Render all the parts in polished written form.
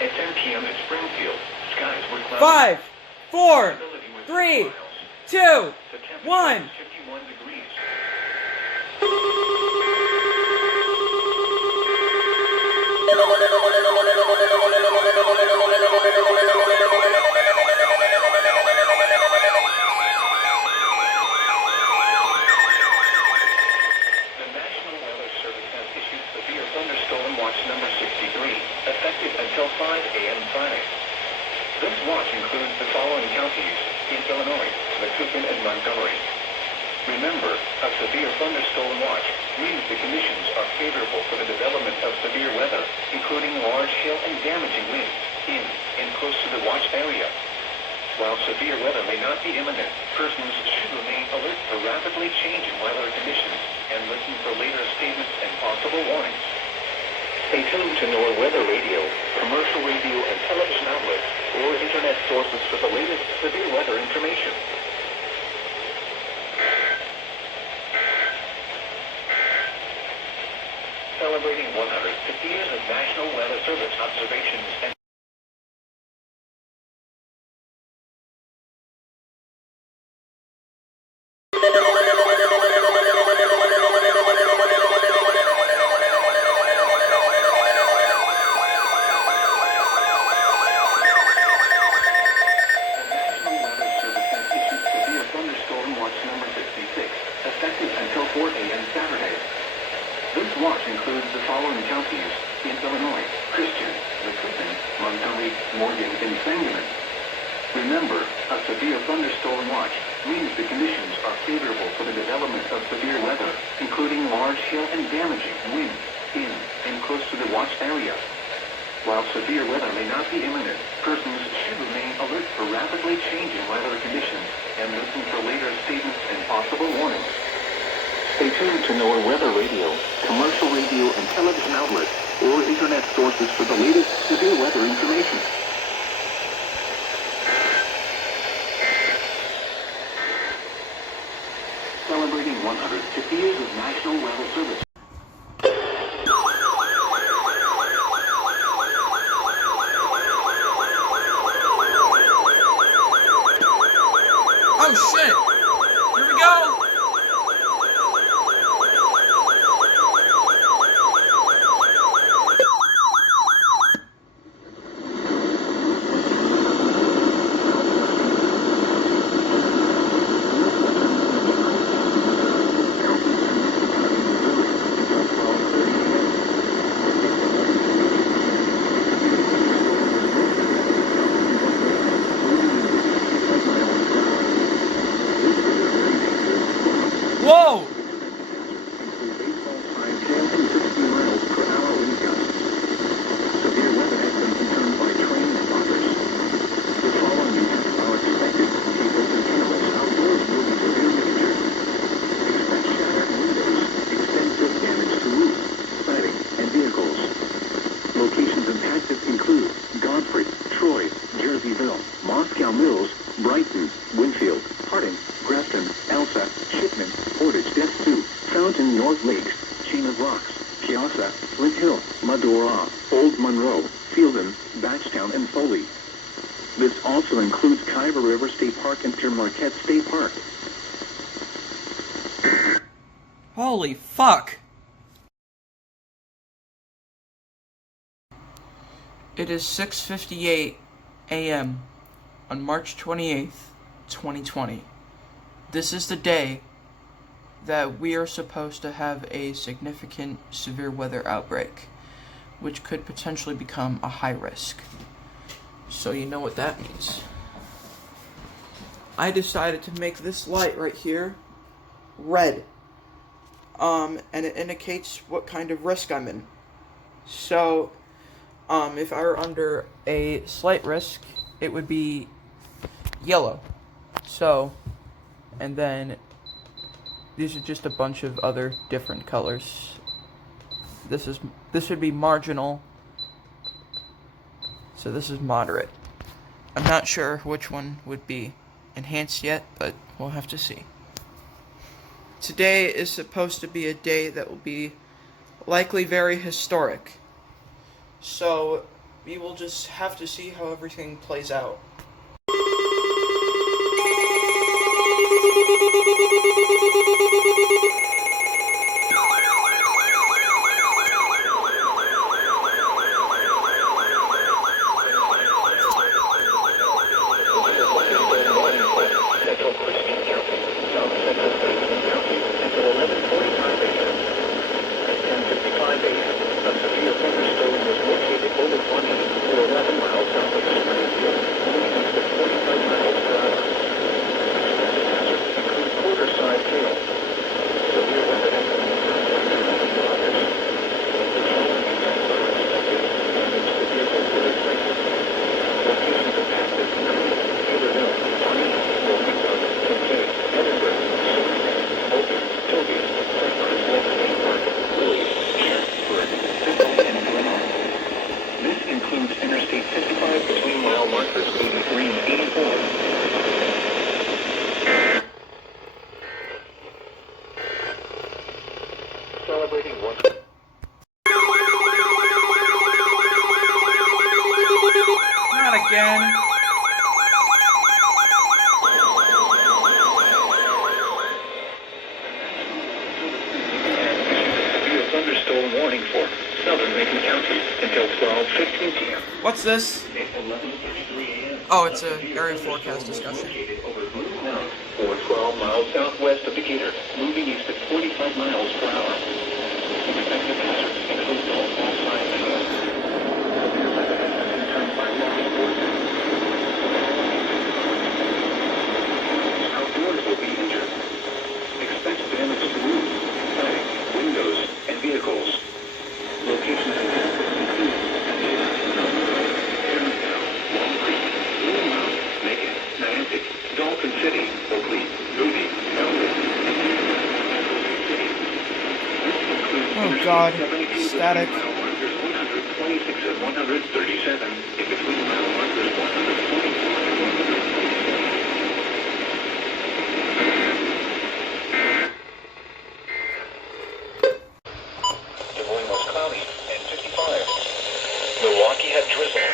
At 10 p.m. in Springfield, skies were cloudy. 5, 4, 3, 2, 1. 51 degrees. Thunderstorm Watch number 63, effective until 5 a.m. Friday. This watch includes the following counties in Illinois, Macoupin and Montgomery. Remember, a severe thunderstorm watch means the conditions are favorable for the development of severe weather, including large hail and damaging winds in and close to the watch area. While severe weather may not be imminent, persons should remain alert for rapidly changing weather conditions and listen for later statements and possible warnings. Stay tuned to NOAA Weather Radio, commercial radio and television outlets, or internet sources for the latest severe weather information. Celebrating 150 years of National Weather Service observations and watch includes the following counties in Illinois: Christian, Macoupin, Montgomery, Morgan, and Sangamon. Remember, a severe thunderstorm watch means the conditions are favorable for the development of severe weather, including large hail and damaging winds in and close to the watch area. While severe weather may not be imminent, persons should remain alert for rapidly changing weather conditions and listen for later statements and possible warnings. Stay tuned to NOAA Weather Radio, commercial radio and television outlets, or internet sources for the latest severe weather information. Celebrating 150 years of National Weather Service. Oh shit! Here we go! Whoa! Mills, Brighton, Winfield, Harding, Grafton, Elsa, Shipman, Portage, Des-Sous, Fountain, North Lakes, Chain of Rocks, Piazza, Flint Hill, Medora, Old Monroe, Fielden, Batchtown, and Foley. This also includes Kiowa River State Park and Pere Marquette State Park. Holy fuck! It is 6:58 a.m. on March 28th, 2020. This is the day that we are supposed to have a significant severe weather outbreak, which could potentially become a high risk. So you know what that means. I decided to make this light right here red. And it indicates what kind of risk I'm in. So, if I were under a slight risk, it would be yellow. So, and then these are just a bunch of other different colors. This would be marginal. So this is moderate. I'm not sure which one would be enhanced yet, but we'll have to see. Today is supposed to be a day that will be likely very historic. So, we will just have to see how everything plays out. Not again. Severe thunderstorm warning for southern Macon County until 12:15 p.m. What's this? At 11:33 a.m. Oh, it's an area forecast discussion. Over Blue Mountain, or 12 miles southwest of Decatur, moving east at 45 miles per hour. Expected hazards include all sides of hail. Severe weather has been confirmed by law enforcement. Outdoors will be injured. Expect damage to roofs, siding, windows, and vehicles. Locations and hazards include Tarrytown, Long Creek, Blue Mountain, Macon, Niantic, Dalton City, Oakley, Moody, Elwood, City. Oh god, static. Mile markers 126 and 137 in between mile markers 120 and 147. Des Moines was cloudy and 55. Milwaukee had drizzle.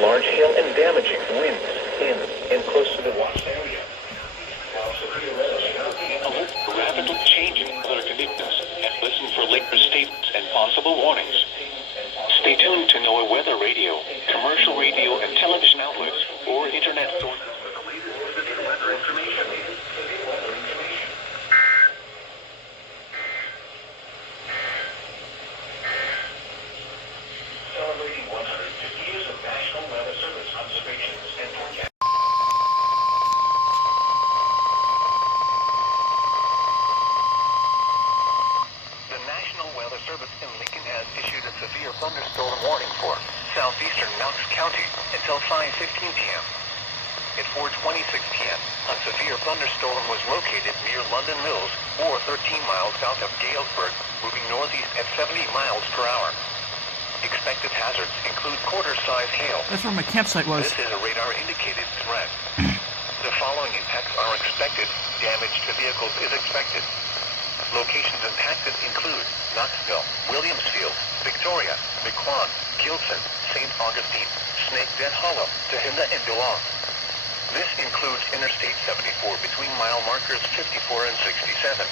Large hail and damaging winds in and close to the watched area. Alert for rapidly changing weather conditions and listen for later statements and possible warnings. Stay tuned to NOAA Weather Radio, commercial radio and television outlets, or internet sources with the latest severe weather information. Celebrating 150 years of National Weather Service observations and forecasts. The National Weather Service in Lincoln has issued a severe thunderstorm warning for southeastern Knox County until 5:15 p.m. At 4:26 p.m., a severe thunderstorm was located near London Mills, or 13 miles south of Galesburg, moving northeast at 70 miles per hour. Expected hazards include quarter-size hail. That's where my campsite was. This is a radar-indicated threat. The following impacts are expected. Damage to vehicles is expected. Locations impacted include Knoxville, Williamsfield, Victoria, McQuan, Gilson, St. Augustine, Snake Bend Hollow, Tahinda, and Geelong. This includes Interstate 74 between mile markers 54 and 67.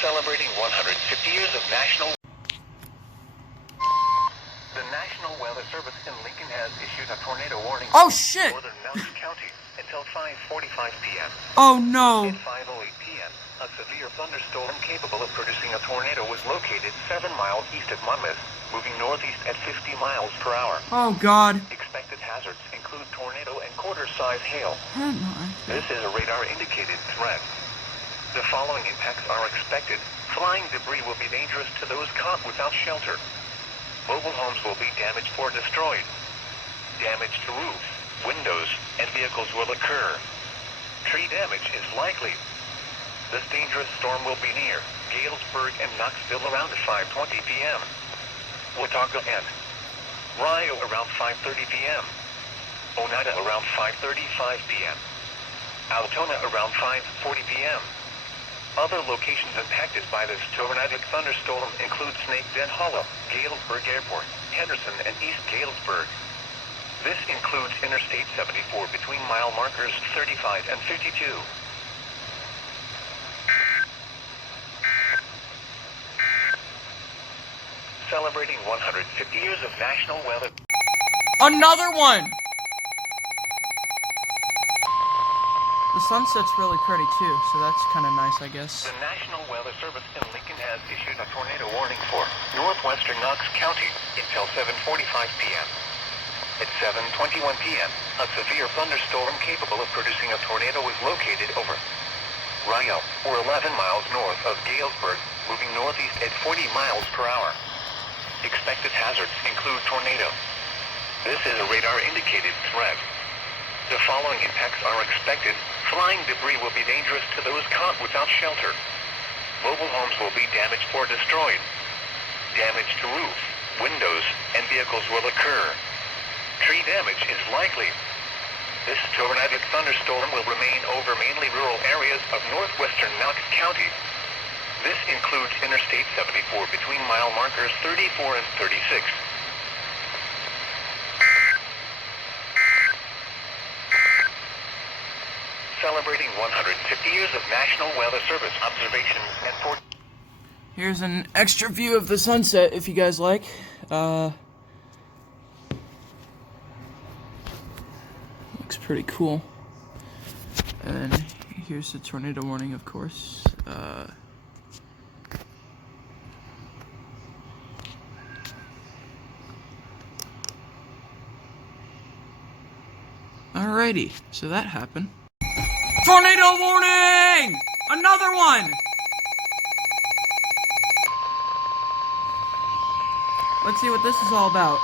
Celebrating 150 years of national... The National Weather Service in Lincoln has issued a tornado warning Oh shit! for northern Mountain County until 5:45 p.m. Oh no! At 5:08 p.m., A severe thunderstorm capable of producing a tornado was located 7 miles east of Monmouth, moving northeast at 50 miles per hour. Oh, God. Expected hazards include tornado and quarter-size hail. Oh, This is a radar-indicated threat. The following impacts are expected. Flying debris will be dangerous to those caught without shelter. Mobile homes will be damaged or destroyed. Damage to roofs, windows, and vehicles will occur. Tree damage is likely. This dangerous storm will be near Galesburg and Knoxville around 5:20 p.m. Watauga and Rio around 5:30 p.m. Oneida around 5:35 p.m. Altona around 5:40 p.m. Other locations impacted by this tornadic thunderstorm include Snake Den Hollow, Galesburg Airport, Henderson, and East Galesburg. This includes Interstate 74 between mile markers 35 and 52. Celebrating 150 years of national weather. Another one! The sunset's really pretty too, so that's kind of nice, I guess. The National Weather Service in Lincoln has issued a tornado warning for northwestern Knox County until 7:45 p.m. At 7:21 p.m., a severe thunderstorm capable of producing a tornado was located over Rio, or 11 miles north of Galesburg, moving northeast at 40 miles per hour. Expected hazards include tornado. This is a radar-indicated threat. The following impacts are expected. Flying debris will be dangerous to those caught without shelter. Mobile homes will be damaged or destroyed. Damage to roofs, windows, and vehicles will occur. Tree damage is likely. This tornadic thunderstorm will remain over mainly rural areas of northwestern Knox County. This includes Interstate 74 between mile markers 34 and 36. Celebrating 150 years of National Weather Service observations and for... Here's an extra view of the sunset, if you guys like. Looks pretty cool. And here's the tornado warning, of course. Alrighty, so that happened. Tornado warning! Another one! Let's see what this is all about.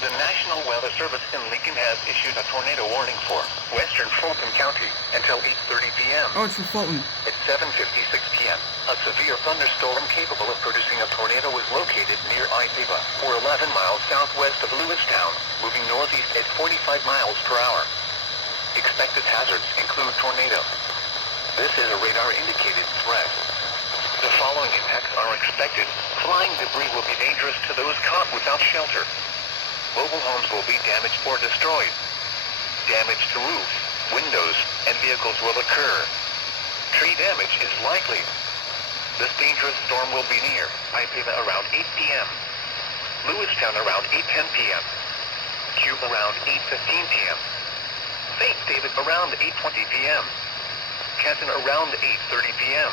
The National Weather Service in Lincoln has issued a tornado warning for western Fulton County until 8:30 p.m. Oh, it's for Fulton. At 7:56 p.m., a severe thunderstorm capable of producing a tornado was located near Iviva, or 11 miles southwest of Lewistown, moving northeast at 45 miles per hour. Expected hazards include tornado. This is a radar-indicated threat. The following impacts are expected. Flying debris will be dangerous to those caught without shelter. Mobile homes will be damaged or destroyed. Damage to roofs, windows, and vehicles will occur. Tree damage is likely. This dangerous storm will be near Iviva around 8 p.m. Lewistown around 8:10 p.m. Cube around 8:15 p.m. St. David around 8:20 p.m. Canton around 8:30 p.m.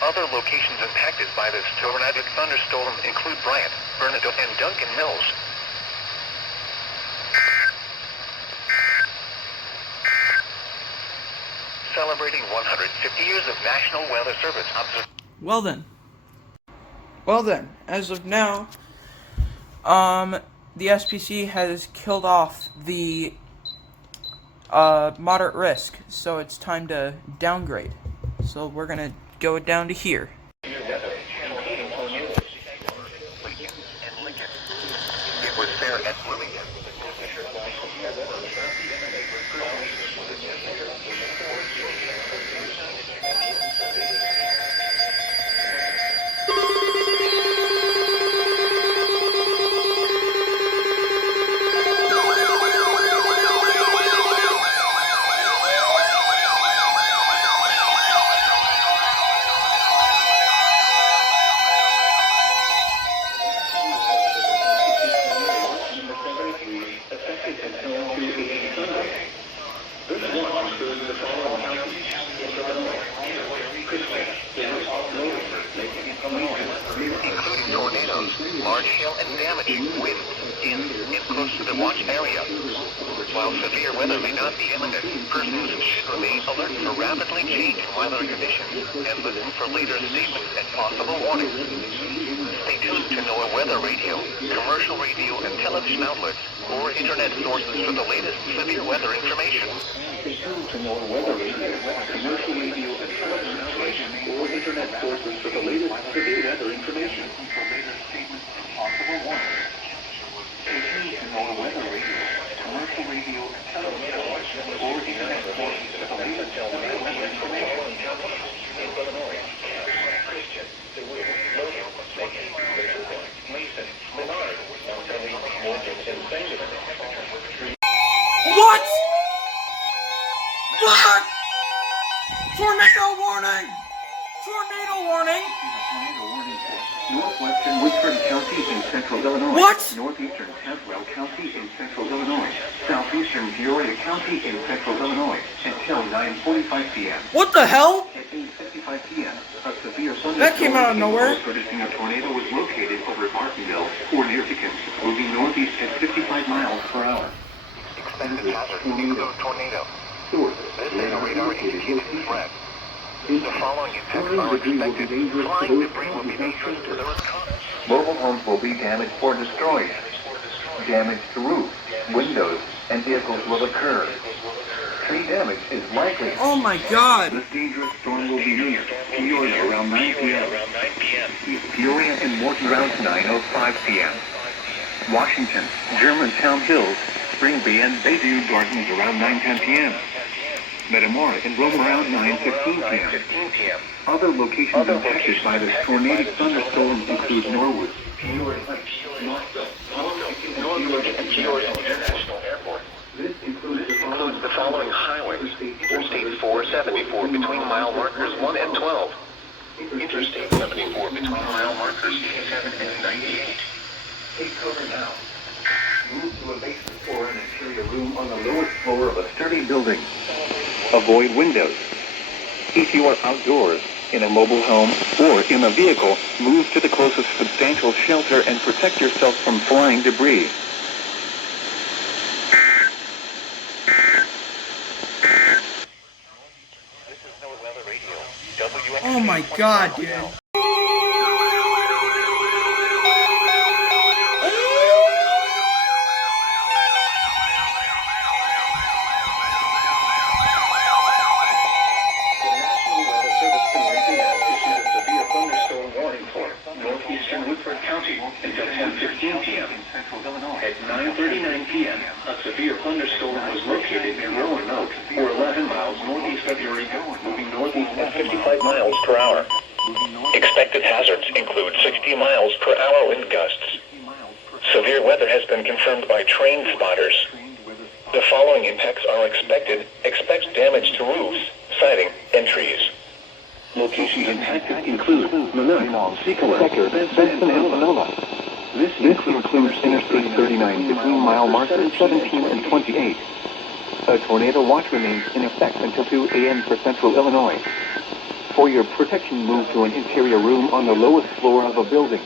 Other locations impacted by this tornadic thunderstorm include Bryant, Bernardo, and Duncan Mills. Celebrating 150 years of National Weather Service observation. Well then, as of now, the SPC has killed off the moderate risk, so it's time to downgrade. So we're gonna go down to here. It was there at Wilmington. This including tornadoes, large hail, and damaging wind in and close to the watch area. While severe weather may not be imminent, persons should remain alert for rapidly changing weather conditions and listen for later statements and possible warnings. Stay tuned to NOAA weather radio, commercial radio and television outlets, or internet sources for the latest severe weather information. Stay tuned to NOAA weather radio, commercial radio and television outlets, or internet sources for the latest severe weather information. For later statements and possible warnings. Stay tuned to NOAA weather radio, commercial radio and television outlets, or internet sources for the latest severe weather information. In Illinois, Christian, DeWitt, Logan, Mason, Menard, Montgomery, Morgan, and Sangamon. What? What? Tornado warning! Tornado warning! Northwestern Woodford County in central Illinois. What? Northeastern Tazewell County in central Illinois. Southeastern Peoria County in central Illinois until 9:45 p.m. What the hell? At 8:55 p.m., a severe thunderstorm That came out of nowhere. producing a tornado was located over Martinville or near Dickens, moving northeast at 55 miles per hour. Expected hazard include tornado. This is a radar indicated threat. The following impacts are expected. Flying debris will be dangerous to the Wisconsin. Mobile homes will be damaged or destroyed. Damage to roofs, windows, and vehicles will occur. Tree damage is likely. Oh my god! This dangerous storm will be near Peoria around 9 p.m. Peoria and Morton around 9:05 p.m. Washington, Germantown Hills, Springby, and Bayview Gardens around 9:10 p.m. Metamora and Rome around 9:15 p.m. Other locations impacted by this tornadic thunderstorm include Norwood, Peoria, Norwood, and Peoria International Airport. This includes the following highways: Interstate 474 between mile markers 1 and 12. Interstate 74 between mile markers 87 and 98. Take cover now. Move to a basement or an interior room on the lowest floor of a sturdy building. Avoid windows. If you are outdoors, in a mobile home, or in a vehicle, move to the closest substantial shelter and protect yourself from flying debris. This is NOAA Weather Radio. Oh my god, dude. Until 10:15 p.m. At 9:39 p.m., a severe thunderstorm was located near Roanoke, or 11 miles northeast of Eureka, moving northeast at 55 miles per hour. Expected hazards include 60 miles per hour wind gusts. Severe weather has been confirmed by train spotters. The following impacts are expected. Expect damage to roofs, siding, and trees. Locations impacted include Monroe, Sequoia, Benson, and Sonoma. This includes Interstate 39 between mile markers 17 and 28. A tornado watch remains in effect until 2 a.m. for central Illinois. For your protection, move to an interior room on the lowest floor of a building.